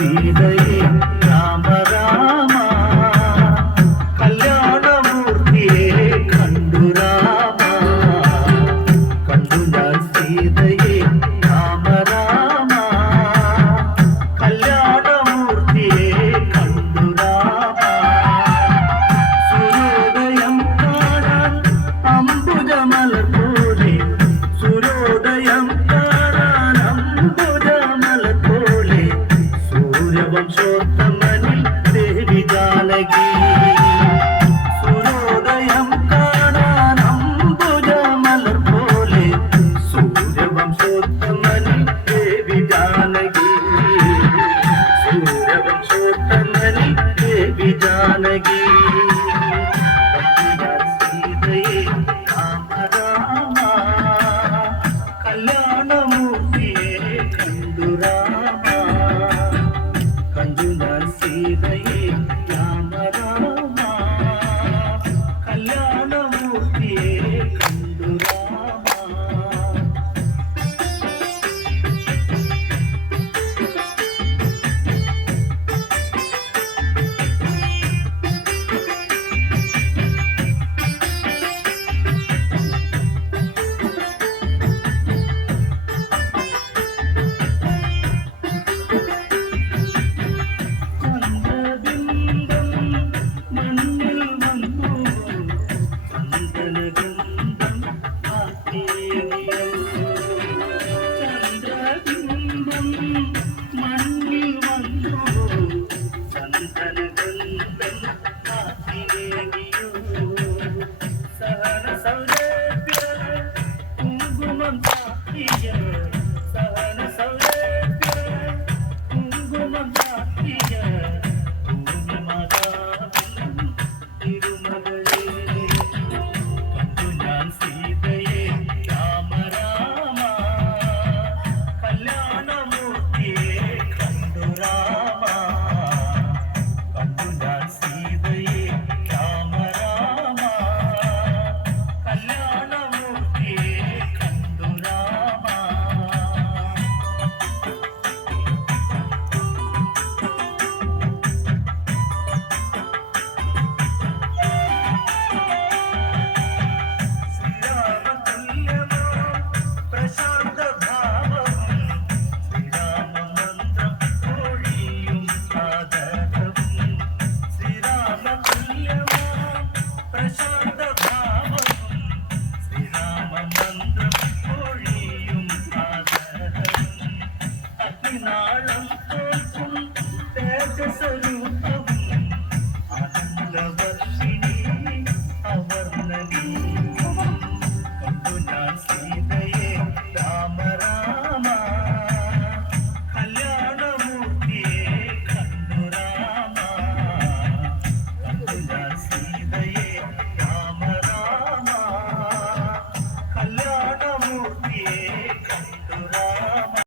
സീതയെ രാമ രാമ കല്യാണമൂർത്തിയെ കണ്ടു രാമ കണ്ടു ഞാൻ സീതയെ രാമ രാമ കല്യാണമൂർത്തിയെ കണ്ടു രാമ സൂര്യോദയം കാണാൻ അംബുജമല പോലെ സൂര്യോദയം വംശോത്തമനിൽ ദേവി ജാനകി സൂര്യോദയം കാണാൻ അംബുജമലർ പോലെ സൂര്യവംശോത്തമനിൽ ദേവി ജാനകി സൂര്യവംശോത്തമനിൽ ദേവി ജാനകി സീതയെ രാമ രാമ കല്യാണമൂർത്തിയെ കണ്ടു രാമ കണ്ടു ഞാൻ സീതയെ രാമ രാമ കല്യാണമൂർത്തിയെ കണ്ടു രാമ നാളം തോൽക്കും തേജസ്വരൂപം